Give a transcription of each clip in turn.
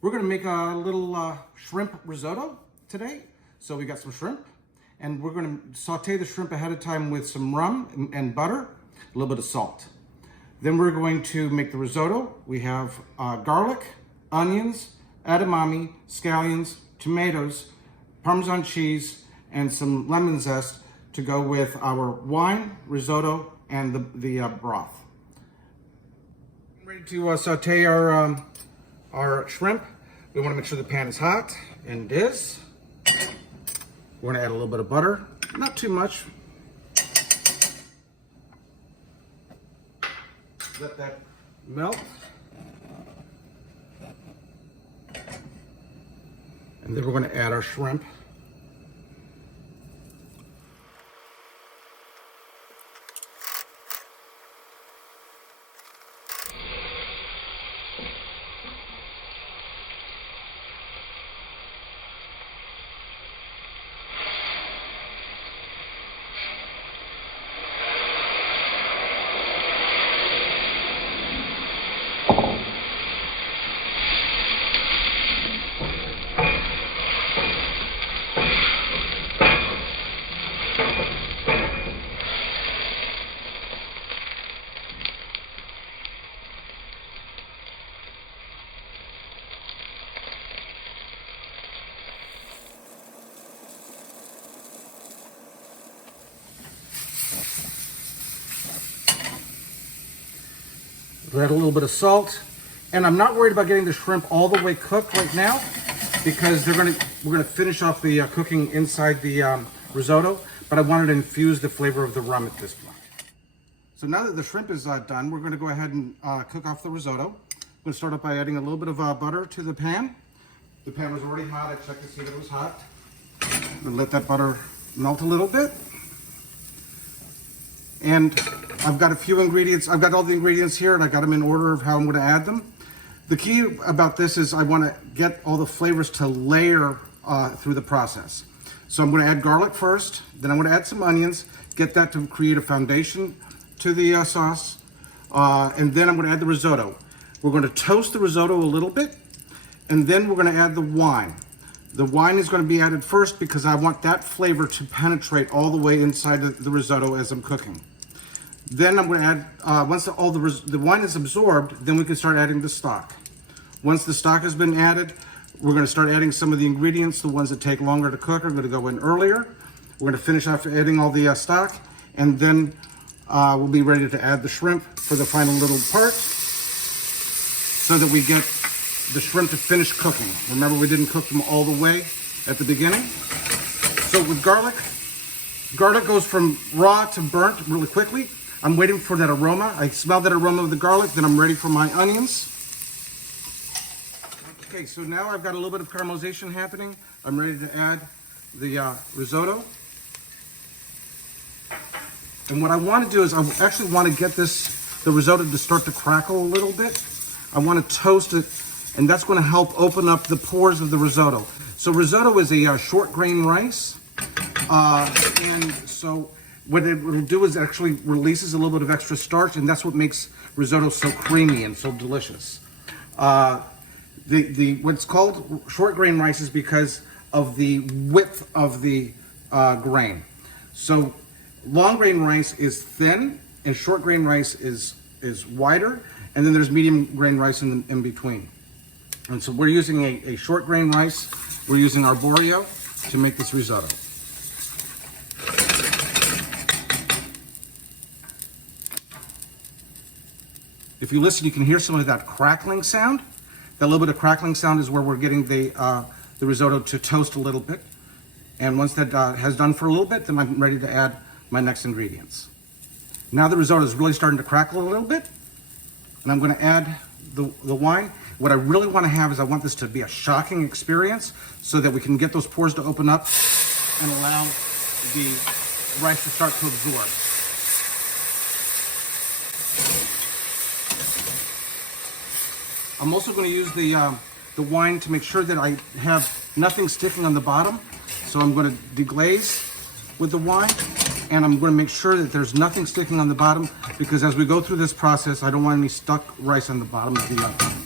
We're gonna make a little shrimp risotto today. So we got some shrimp, and we're gonna saute the shrimp ahead of time with some rum and butter, a little bit of salt. Then we're going to make the risotto. We have garlic, onions, edamame, scallions, tomatoes, Parmesan cheese, and some lemon zest to go with our wine, risotto, and the broth. Ready to saute our shrimp. We want to make sure the pan is hot, and it is. We're going to add a little bit of butter, not too much. Let that melt. And then we're going to add our shrimp. We'll add a little bit of salt, and I'm not worried about getting the shrimp all the way cooked right now because we're gonna finish off the cooking inside the risotto, but I wanted to infuse the flavor of the rum at this point. So now that the shrimp is done, we're gonna go ahead and cook off the risotto. I'm gonna start off by adding a little bit of butter to the pan. The pan was already hot. I checked to see that it was hot. I'm gonna let that butter melt a little bit. And I've got a few ingredients. I've got all the ingredients here, and I got them in order of how I'm going to add them. The key about this is I want to get all the flavors to layer through the process. So I'm going to add garlic first, then I'm going to add some onions, get that to create a foundation to the sauce, and then I'm going to add the risotto. We're going to toast the risotto a little bit, and then we're going to add the wine. The wine is going to be added first because I want that flavor to penetrate all the way inside the risotto as I'm cooking. Then I'm going to add, once all the wine is absorbed, then we can start adding the stock. Once the stock has been added, we're going to start adding some of the ingredients. The ones that take longer to cook are going to go in earlier. We're going to finish off adding all the stock, and then we'll be ready to add the shrimp for the final little part so that we get the shrimp to finish cooking. Remember, we didn't cook them all the way at the beginning. So with garlic goes from raw to burnt really quickly. I'm waiting for that aroma. I smell that aroma of the garlic, then I'm ready for my onions. Okay, so now I've got a little bit of caramelization happening. I'm ready to add the risotto. And what I want to do is I actually want to get the risotto to start to crackle a little bit. I want to toast it, and that's going to help open up the pores of the risotto. So risotto is a short grain rice, and so what it will do is actually releases a little bit of extra starch, and that's what makes risotto so creamy and so delicious. What's called short grain rice is because of the width of the grain. So long grain rice is thin, and short grain rice is wider, and then there's medium grain rice in between. And so we're using a short grain rice. We're using arborio to make this risotto. If you listen, you can hear some of that crackling sound. That little bit of crackling sound is where we're getting the risotto to toast a little bit. And once that has done for a little bit, then I'm ready to add my next ingredients. Now the risotto is really starting to crackle a little bit, and I'm going to add the wine. What I really want to have is I want this to be a shocking experience so that we can get those pores to open up and allow the rice to start to absorb. I'm also going to use the wine to make sure that I have nothing sticking on the bottom. So I'm going to deglaze with the wine, and I'm going to make sure that there's nothing sticking on the bottom, because as we go through this process, I don't want any stuck rice on the bottom of the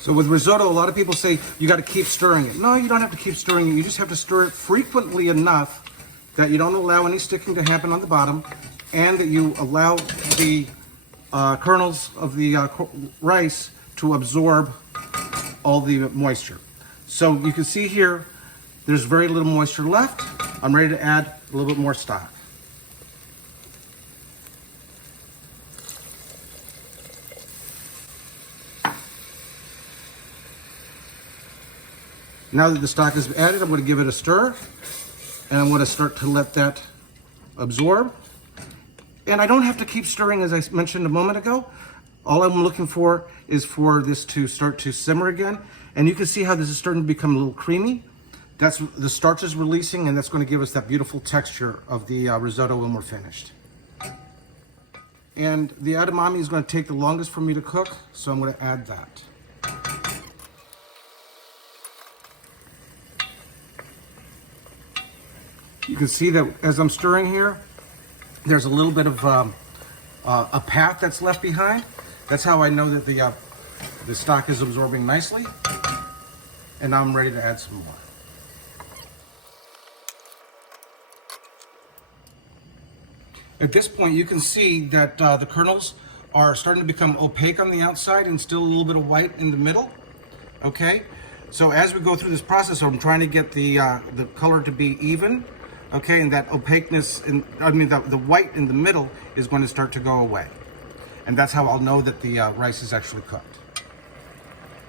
So with risotto, a lot of people say you got to keep stirring it. No, you don't have to keep stirring it. You just have to stir it frequently enough that you don't allow any sticking to happen on the bottom, and that you allow the kernels of the rice to absorb all the moisture. So you can see here, there's very little moisture left. I'm ready to add a little bit more stock. Now that the stock is added, I'm going to give it a stir, and I'm going to start to let that absorb. And I don't have to keep stirring, as I mentioned a moment ago. All I'm looking for is for this to start to simmer again. And you can see how this is starting to become a little creamy. That's the starch is releasing, and that's going to give us that beautiful texture of the risotto when we're finished. And the edamame is going to take the longest for me to cook, so I'm going to add that. You can see that as I'm stirring here, there's a little bit of a path that's left behind. That's how I know that the stock is absorbing nicely. And now I'm ready to add some more. At this point, you can see that the kernels are starting to become opaque on the outside and still a little bit of white in the middle. Okay, so as we go through this process, I'm trying to get the color to be even. Okay, and that opaqueness, the white in the middle is going to start to go away. And that's how I'll know that the rice is actually cooked.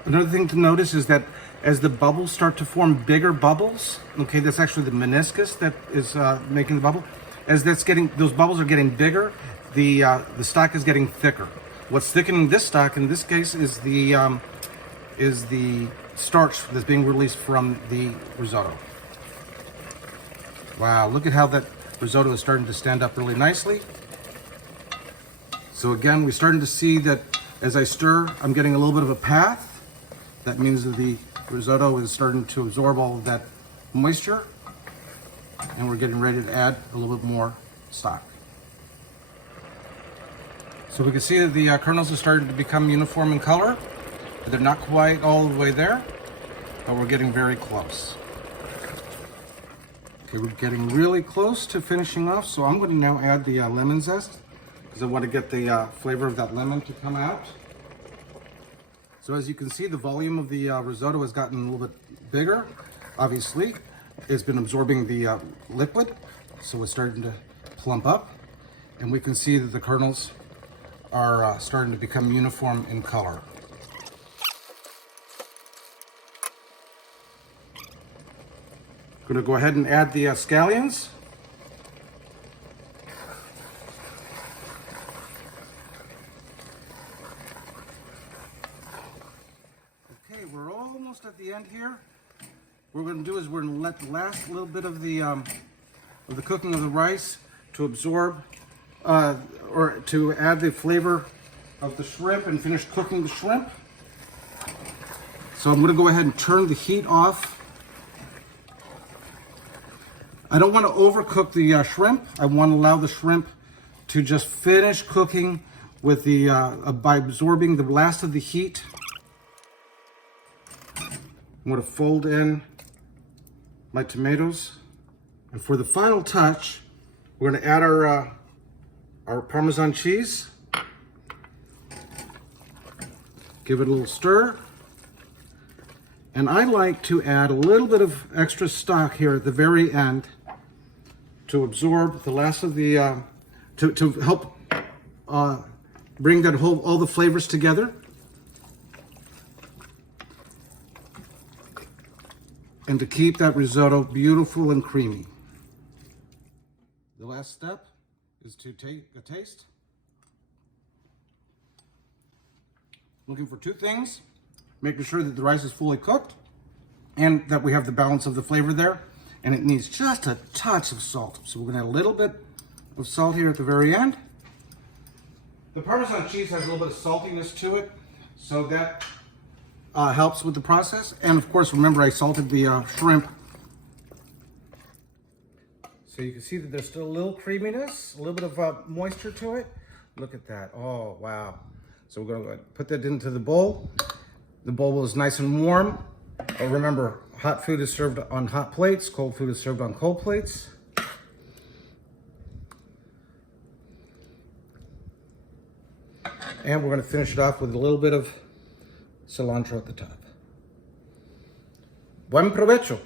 Another thing to notice is that as the bubbles start to form bigger bubbles, okay, that's actually the meniscus that is making the bubble. As those bubbles are getting bigger, the stock is getting thicker. What's thickening this stock in this case is the starch that's being released from the risotto. Wow, look at how that risotto is starting to stand up really nicely. So again, we're starting to see that as I stir, I'm getting a little bit of a path. That means that the risotto is starting to absorb all of that moisture. And we're getting ready to add a little bit more stock. So we can see that the kernels are starting to become uniform in color. But they're not quite all the way there, but we're getting very close. Okay, we're getting really close to finishing off, so I'm going to now add the lemon zest because I want to get the flavor of that lemon to come out. So as you can see, the volume of the risotto has gotten a little bit bigger. Obviously, it's been absorbing the liquid, so it's starting to plump up, and we can see that the kernels are starting to become uniform in color. Going to go ahead and add the scallions. Okay, we're almost at the end here. What we're going to do is we're going to let the last little bit of the cooking of the rice to absorb or to add the flavor of the shrimp and finish cooking the shrimp. So I'm going to go ahead and turn the heat off. I don't want to overcook the shrimp. I want to allow the shrimp to just finish cooking with the by absorbing the last of the heat. I'm going to fold in my tomatoes, and for the final touch, we're going to add our Parmesan cheese. Give it a little stir. And I like to add a little bit of extra stock here at the very end to absorb the last of the, to help bring that all the flavors together. And to keep that risotto beautiful and creamy. The last step is to take a taste. Looking for two things: making sure that the rice is fully cooked and that we have the balance of the flavor there. And it needs just a touch of salt. So we're gonna add a little bit of salt here at the very end. The Parmesan cheese has a little bit of saltiness to it, so that helps with the process. And of course, remember I salted the shrimp. So you can see that there's still a little creaminess, a little bit of moisture to it. Look at that, oh wow. So we're gonna put that into the bowl. The bowl is nice and warm. Remember, hot food is served on hot plates, cold food is served on cold plates. And we're going to finish it off with a little bit of cilantro at the top. Buen provecho.